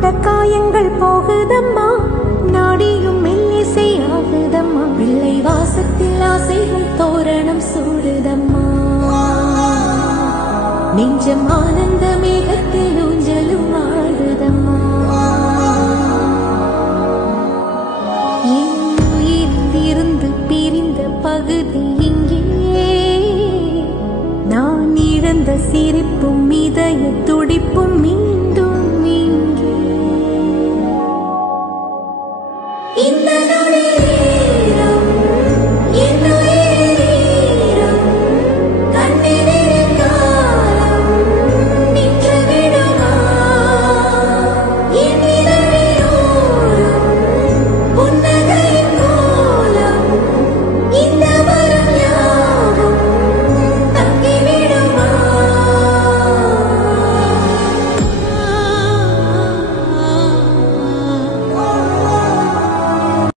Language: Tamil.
கொண்ட காயங்கள் போகுதம்மா, நாடியும் மெல்லிசை ஆகுதம்மா, பிள்ளை வாசத்தில் ஆசைகள் தோரணம் சூடுதம்மா, நெஞ்சம் ஆனந்த மேகத்தில் ஊஞ்சலும் ஆடுதம்மா. என் உயிரிலிருந்து பிரிந்த பகுதி இங்கே, நான் இழந்த சிரிப்பும் இதய துடிப்பும்